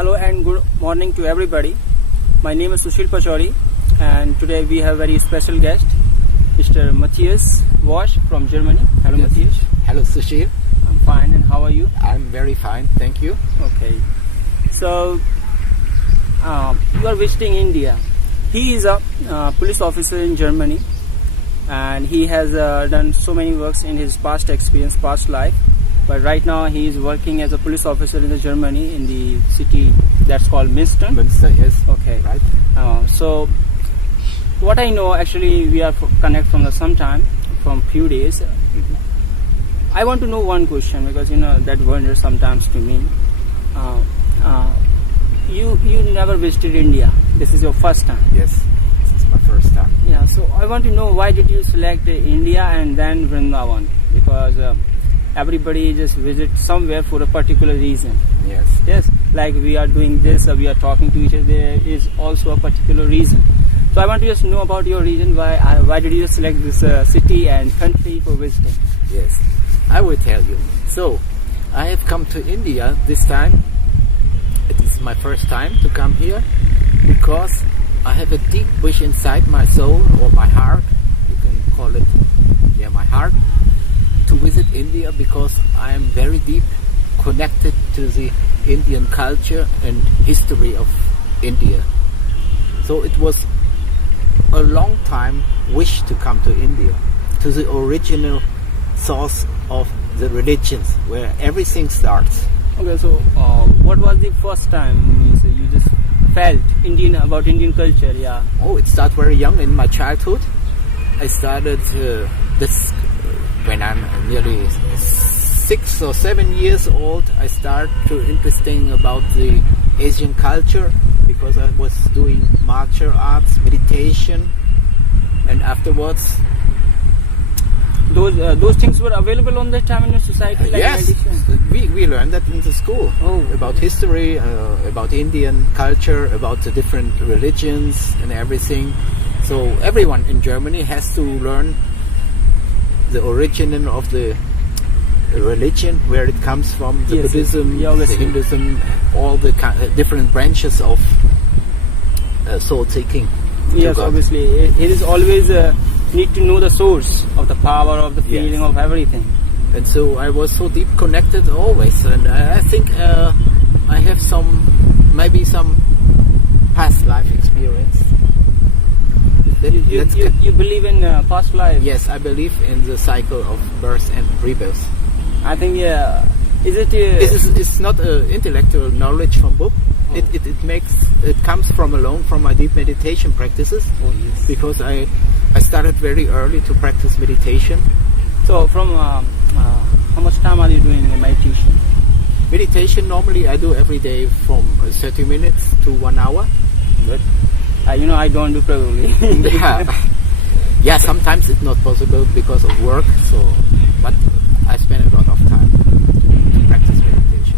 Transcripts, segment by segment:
Hello and good morning to everybody. My name is Sushil Pachori, and today we have a very special guest, Mr. Matthias Wasch from Germany. Hello, Yes. Matthias. Hello, Sushil. I'm fine, and how are you? I'm very fine, thank you. Okay. So, you are visiting India. He is a police officer in Germany, and he has done so many works in his past experience, past life. But right now he is working as a police officer in Germany in the city that's called Münster. Münster, yes. Okay. Right. So what I know, actually we are connect from from few days. I want to know one question, because that wonders sometimes to me. You never visited India. This is your first time. Yes, this is my first time. Yeah. So I want to know, why did you select India and then Vrindavan? Because everybody just visit somewhere for a particular reason. Yes. Yes, like we are doing this, we are talking to each other, there is also a particular reason. So I want to just know about your reason, why did you select this city and country for visiting? Yes, I will tell you. So, I have come to India this time. It is my first time to come here because I have a deep wish inside my soul or my heart, you can call it, my heart, to visit India, because I am very deep connected to the Indian culture and history of India. So it was a long time wish to come to India, to the original source of the religions, where everything starts. Okay, so what was the first time you just felt about Indian culture? Yeah. Oh, it started very young in my childhood. I started this when I'm nearly 6 or 7 years old. I started to interesting about the Asian culture, because I was doing martial arts, meditation, and afterwards. Those things were available on that time in the society? Like Yes, meditation? we learned that in the school. Oh. About history, about Indian culture, about the different religions and everything. So everyone in Germany has to learn the origin of the religion, where it comes from, the Yes, Buddhism, yes. Yeah, the obviously. Hinduism, all the different branches of soul seeking. Yes, obviously. It is always need to know the source of the power, of the feeling, of everything. And so I was so deep connected always, and I think I have maybe some past life experience. You believe in past life? Yes, I believe in the cycle of birth and rebirth. I think, is it... It's not intellectual knowledge from book. Oh. It comes from my deep meditation practices. Oh, yes. Because I started very early to practice meditation. So from how much time are you doing meditation? Meditation normally I do every day from 30 minutes to 1 hour. But I don't do probably. Yeah, sometimes it's not possible because of work. But I spend a lot of time to practice meditation.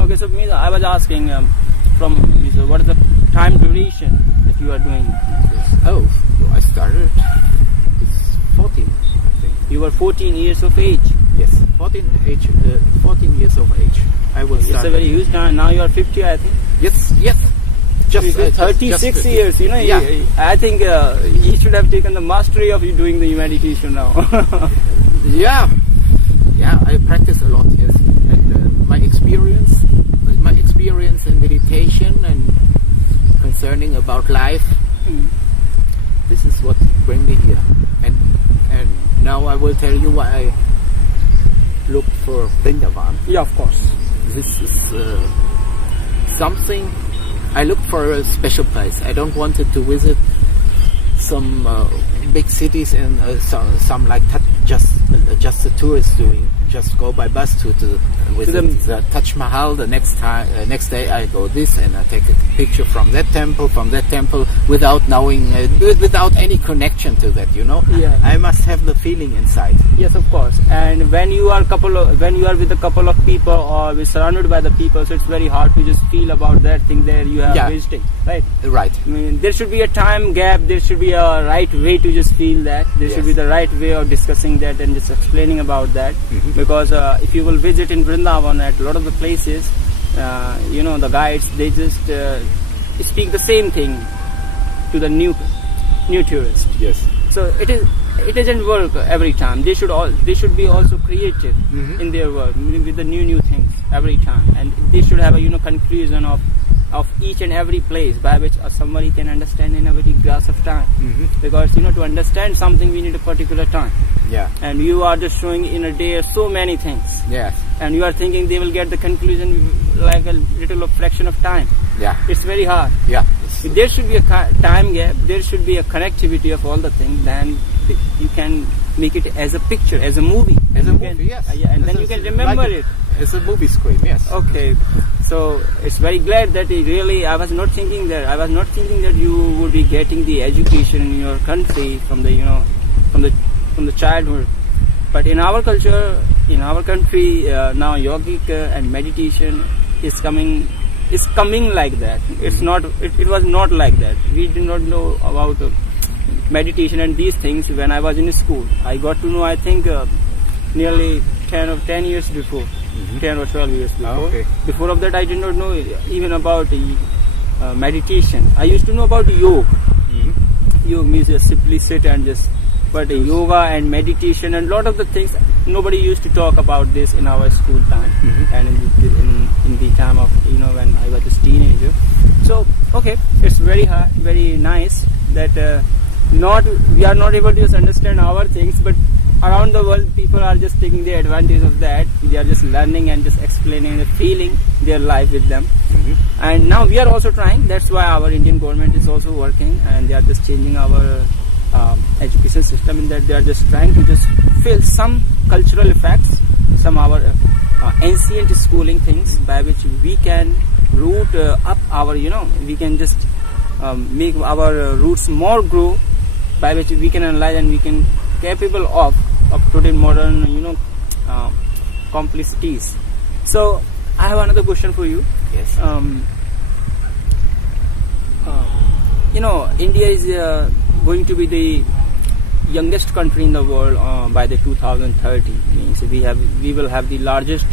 Okay, so I was asking what is the time duration that you are doing this? Oh, I started. It's 14, I think. You were 14 years of age. Yes, 14 years of age. I was. It's a very huge time. Now you are 50, I think. Yes. Just 36 years. Yeah. I think he should have taken the mastery of you doing the meditation now. Yeah, I practice a lot, yes. And my experience in meditation and concerning about life, this is what bring me here. And now I will tell you why I looked for Vrindavan. Yeah, of course. This is something. I looked for a special place. I don't want to visit some big cities and some like just the tourists doing. Just go by bus to visit the Taj Mahal. The next day I go this and I take a picture from that temple without knowing, without any connection to that. Yeah. I must have the feeling inside. Yes, of course. And when you are with a couple of people or surrounded by the people, so it's very hard to just feel about that thing there you have visiting, right? Right. I mean, there should be a time gap. There should be a right way to just feel that. There should be the right way of discussing that and just explaining about that. Because if you will visit in Vrindavan at a lot of the places, the guides, they just speak the same thing to the new tourist. Yes. So it doesn't work every time. They should be also creative in their work with the new things every time, and they should have a conclusion of each and every place by which somebody can understand in a very grasp of time. Because to understand something we need a particular time. Yeah. And you are just showing in a day so many things. Yes. And you are thinking they will get the conclusion like a little fraction of time. Yeah. It's very hard. Yeah. If there should be a time gap, there should be a connectivity of all the things, then you can make it as a picture, as a movie. As a You movie, yes. And then you can remember it. As a movie screen, yes. Okay. So it's very glad that I was not thinking that you would be getting the education in your country from the childhood. But in our culture, in our country, now yogic and meditation is coming like that. It's not. It was not like that. We did not know about meditation and these things when I was in school. I got to know, I think, nearly 10 years before, 10 or 12 years before. Okay. Before of that, I did not know even about meditation. I used to know about yoga. Yoga means just simply sit and just. But yoga and meditation and lot of the things, nobody used to talk about this in our school time and in the time of when I was a teenager. So okay, it's very nice that we are not able to just understand our things, but around the world people are just taking the advantage of that. They are just learning and just explaining and feeling their life with them. And now we are also trying. That's why our Indian government is also working, and they are just changing our education system, in that they are just trying to just fill some cultural effects, some our ancient schooling things by which we can root up our we can just make our roots more grow, by which we can analyze and we can capable of today modern complexities. So I have another question for you. Yes. India is going to be the youngest country in the world by the 2030. Means we will have the largest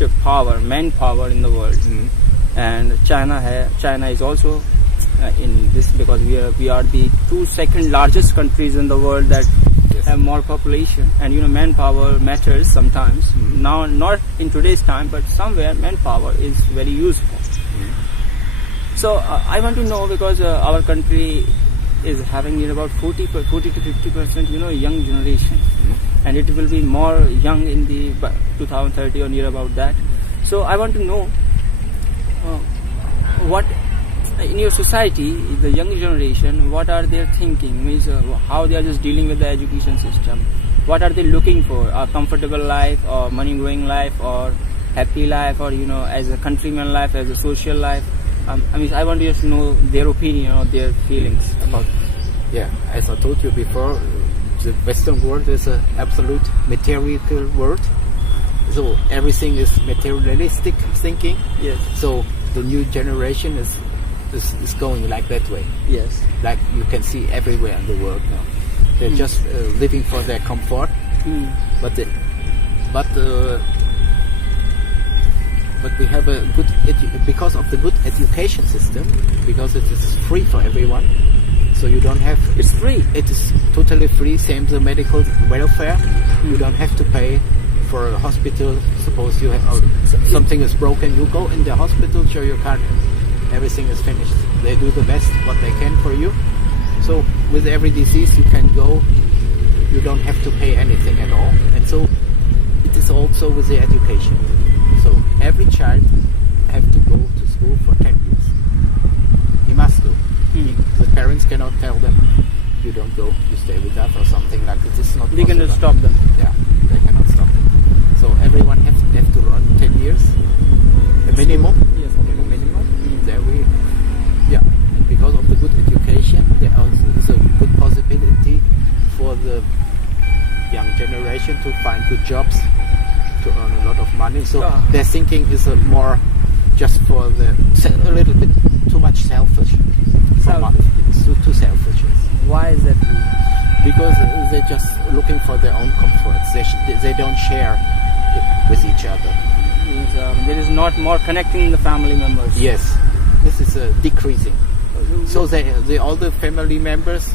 manpower in the world. And China is also in this, because we are the second largest countries in the world that have more population, and manpower matters sometimes. Now, not in today's time, but somewhere manpower is very useful. So I want to know, because our country is having about 40 to 50% young generation, and it will be more young in the 2030 or near about that. So I want to know what in your society, the young generation, what are they thinking? Means how they are just dealing with the education system. What are they looking for? A comfortable life, or money growing life, or happy life, or as a countryman life, as a social life? I want to just know their opinion or their feelings about it. Yeah, as I told you before, the Western world is an absolute material world. So everything is materialistic thinking. Yes. So the new generation is going like that way. Yes. Like you can see everywhere in the world now. They're just living for their comfort. But we have a good because of the good education system, because it is free for everyone. So you don't have. It's free. It is totally free. Same the medical welfare. You don't have to pay for a hospital. Suppose you have something is broken, you go in the hospital, show your card. Everything is finished. They do the best what they can for you. So with every disease you can go. You don't have to pay anything at all. And so it is also with the education. So every child have to go to school for 10 years. He must go. The parents cannot tell them, you don't go, you stay with us or something like that. It's not They possible. cannot stop them. Yeah, they cannot stop them. So everyone have to run 10 years, a minimum. Yes. A minimum. There we, yeah. And because of the good education, there also is a good possibility for the young generation to find good jobs, to earn a lot of money. So their thinking is a more just for a little bit too much selfish. It's too selfish. Why is that? Because they're just looking for their own comforts. They don't share it with each other. there is not more connecting the family members. Yes, this is decreasing. So the older family members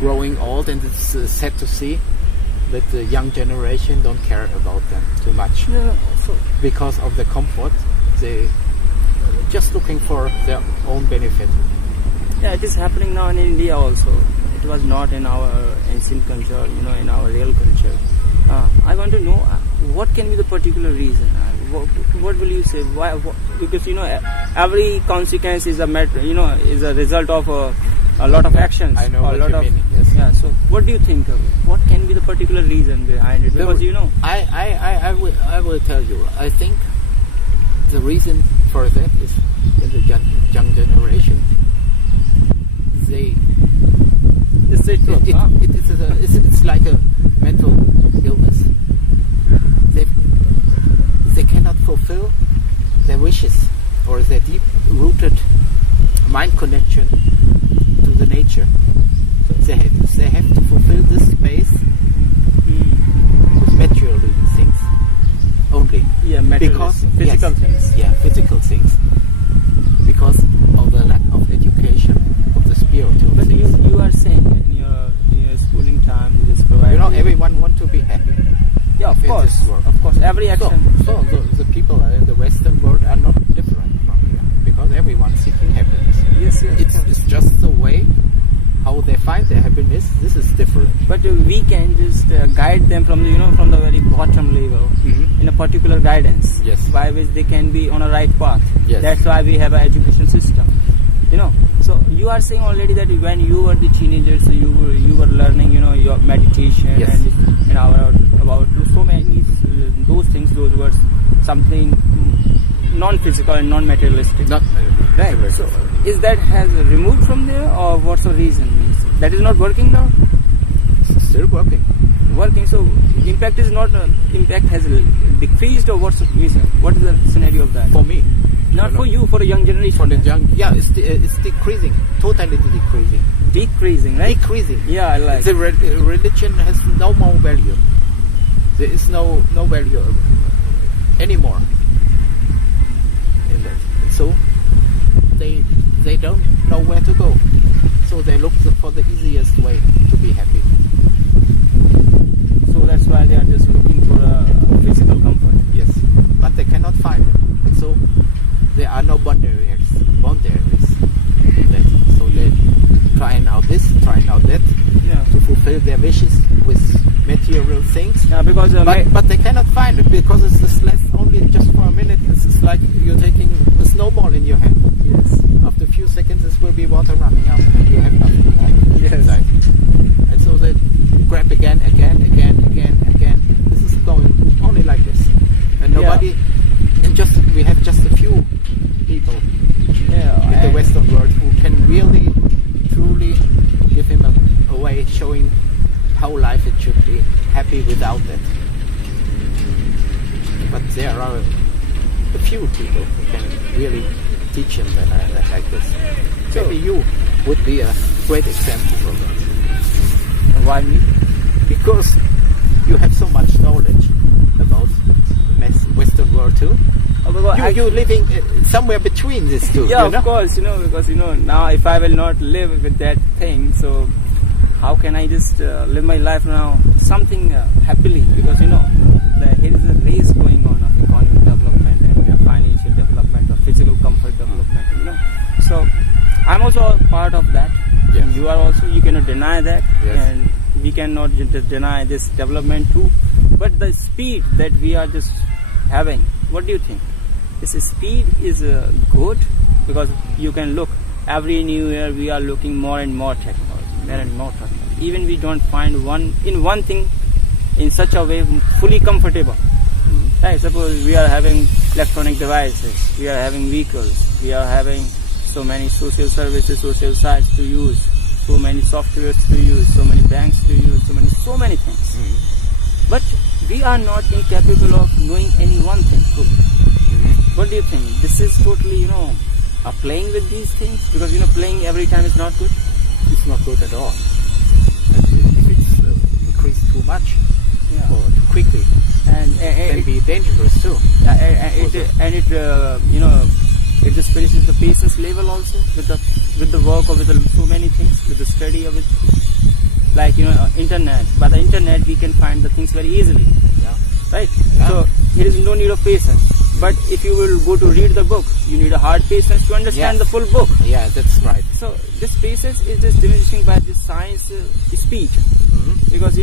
growing old, and it's sad to see that the young generation don't care about them too much. Yeah, so Because of the comfort, they just looking for their own benefit. yeah, it is happening now in India also. It was not in our ancient culture, in our real culture. I want to know what can be the particular reason. What will you say? Why? Because every consequence is a matter. Is a result of a lot of actions. I know or what a lot you of, mean, yes. Yeah. So what do you think of it? What can be the particular reason behind it? Because I will tell you. I think the reason for that is in the young generation. It's like a mental illness. They cannot fulfill their wishes or their deep-rooted mind connection to the nature. They have to fulfill this space with material things only. Yeah, Because physical things. Yeah, physical things. Because of the lack of education of the spiritual But things. you are saying that in your schooling time, you just provide. Everyone want to be happy. Yeah, of in course. this world. Of course, every action. So the people in the Western world are not different from here, because everyone's seeking happiness. Yes. It's just the way how they find their happiness. This is different. But we can just guide them from the very bottom level in a particular guidance. Yes. By which they can be on a right path. Yes. That's why we have an education system. So you are saying already that when you were the teenagers, so you were learning, your meditation Yes. and about so many those things. Those were something non-physical and non-materialistic. Not Right. So is that has removed from there, or what's the reason? That is not working now. still working. Working. So impact is not impact has decreased, or what's the reason? What is the scenario of that? For me, Not no. for you, for the young generation. for the young, it's decreasing. Totally decreasing. Decreasing, right? Decreasing. Yeah, I like. The religion has no more value. There is no value anymore in that. And so they don't know where to go. So they look for the easiest way to be happy. So that's why they are just looking for a physical comfort. Yes, but they cannot find it. And so there are no boundaries in that. So they're trying out this, trying out that Yeah. to fulfill their wishes with material things. Yeah, because But they cannot find it because it's just less only just for a minute. It's just like you're taking a snowball in your hand. yes. After a few seconds, there will be water running out, and you have nothing more Yes. inside. And so they grab again. This is going only like this, and nobody. And we have just a few people Yeah. in the Western world who can really, truly give him a way showing how life it should be, happy without that. But there are a few people who can really teach him that like this. So- Maybe you would be a great example for that. Why me? Because you have so much knowledge about the Western world too. You're living somewhere between these two. Yeah, you know? of course, because now if I will not live with that thing, so how can I just live my life now something happily? Because here is a race going on of economic development and financial development or physical comfort development. So I'm also a part of that. Yes. And you are also. You cannot deny that, Yes. and we cannot deny this development too. But the speed that we are just having, what do you think? This speed is good, because you can look every new year we are looking more and more technology, Even we don't find one thing in such a way fully comfortable. Right? Suppose we are having electronic devices, we are having vehicles, we are having so many social services, social sites to use, so many softwares to use, so many banks to use, so many things. But we are not incapable of knowing any one thing fully. What do you think? This is totally, playing with these things? Because, playing every time is not good? It's not good at all. And if it's increased too much Yeah. or too quickly, can be dangerous too. It just finishes the patience level also with the work or with so many things, with the study of it. Like internet. By the internet we can find the things very easily. Yeah. Right? Yeah. So there is no need of patience. But if you will go to read the book, you need a hard patience to understand Yes. the full book. Yeah, that's right. So this patience is just diminishing by this science speed. Because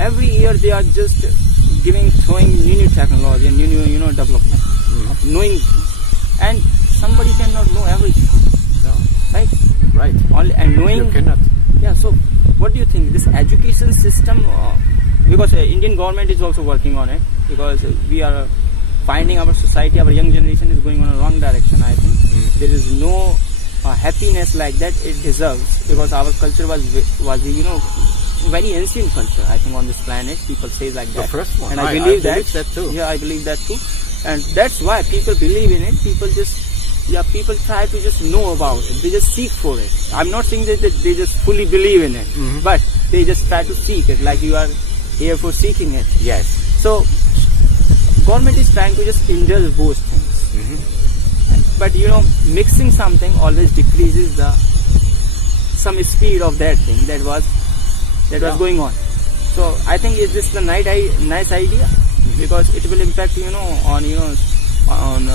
every year they are just throwing new technology and new development, knowing things. And somebody cannot know everything, No. right? Right. Only and knowing. You cannot. Yeah. So what do you think? This education system, because Indian government is also working on it, because we are finding our society, our young generation is going on a wrong direction. I think there is no happiness like that it deserves, because our culture was very ancient culture. I think on this planet, people say like that. The first one. And I I believe that too. Yeah, I believe that too. And that's why people believe in it. People try to just know about it. They just seek for it. I'm not saying that they just fully believe in it, but they just try to seek it, like you are here for seeking it. Yes. So, government is trying to just indulge both things. But mixing something always decreases some speed of that thing that was going on. So I think it's just a nice idea, because it will impact on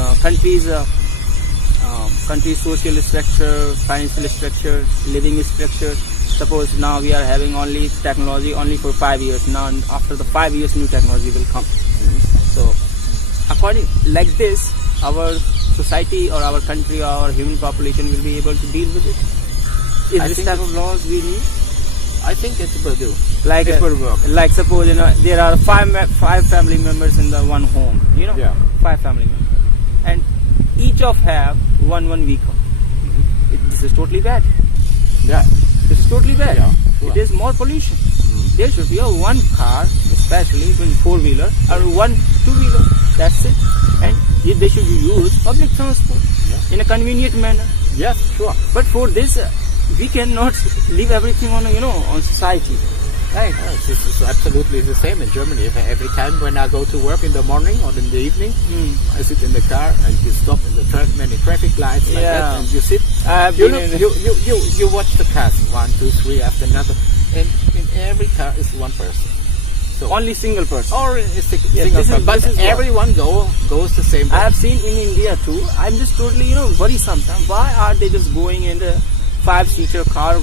country's social structure, financial structure, living structure. Suppose now we are having only technology only for 5 years. Now after the 5 years, new technology will come. So according like this, our society or our country or our human population will be able to deal with it. Is this type of laws we need? I think it will do. Like it will work. Like suppose there are five family members in the one home. Yeah. 5 family members, and each of have one vehicle. This is totally bad. Yeah. This is totally bad. Yeah, sure. It is more pollution. There should be a one car, especially when 4-wheeler, or one 2-wheeler. That's it. And they should use public transport in a convenient manner. Yes, sure. But for this, we cannot leave everything on society. Right. This is absolutely the same in Germany. Every time when I go to work in the morning or in the evening, I sit in the car and you stop in the many traffic lights like that, and you sit. You watch the cars 1, 2, 3 after another, and in every car is one person. So only single person. Or a single person. But everyone goes the same way. I have seen in India too. I'm just totally worried sometimes. Why are they just going in the 5-seater car?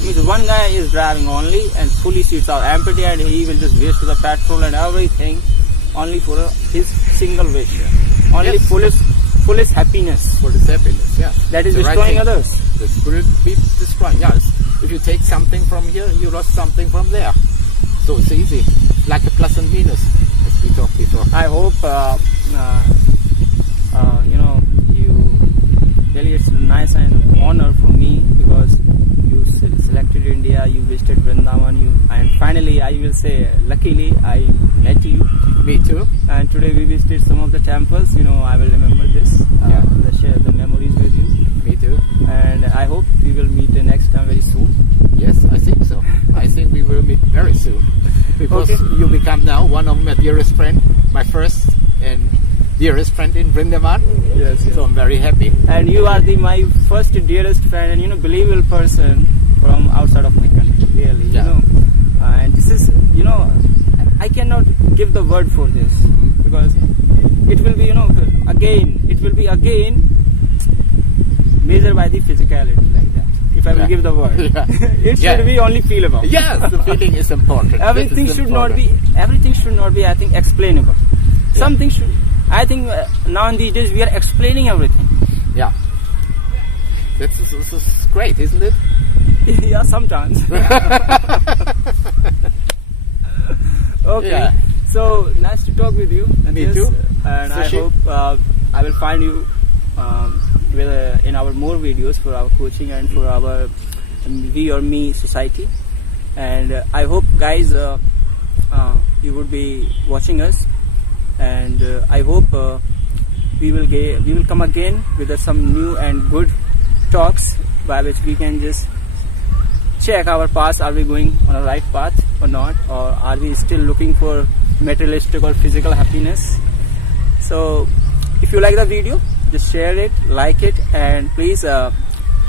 Means one guy is driving only, and fully seats are empty, and he will just waste the petrol and everything only for his single wish. Only fullest happiness. For this happiness, yeah. That is the destroying right others. This will be destroying. Yes. If you take something from here, you lost something from there. So it's easy, like a plus and minus, as we talked before. I hope really it's a nice and honor for me, because you selected India, you visited Vrindavan, and finally I will say luckily I met you. Me too. And today we visited some of the temples. I will remember this. Share the memories with you. Me too. And I hope we will meet the next time very soon. Yes, I think so. I think we will meet very soon, because you become now one of my dearest friends, my first and dearest friend in Vrindavan. Yes. So I'm very happy. And you are my first dearest friend and believable person from outside of my country. Really, and this is I cannot give the word for this, because it will be again measured by the physicality like that. If I will give the word, it should be only feelable. Yes, the feeling is important. Everything should not be. I think explainable. Something should. I think now in these days we are explaining everything. Yeah. This is great, isn't it? Yeah, sometimes. Okay. Yeah. So nice to talk with you. Me too. And Sushi. I hope I will find you in our more videos for our coaching and for our We or Me society. And I hope guys you would be watching us. And I hope we will come again with some new and good talks, by which we can just check our path. Are we going on a right path or not, or are we still looking for materialistic or physical happiness. So if you like the video, just share it, like it, and please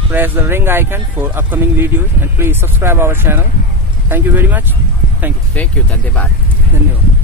press the ring icon for upcoming videos, and please subscribe our channel. Thank you very much. Thank you. Thank you. Dhanyavad. Dhanyavad.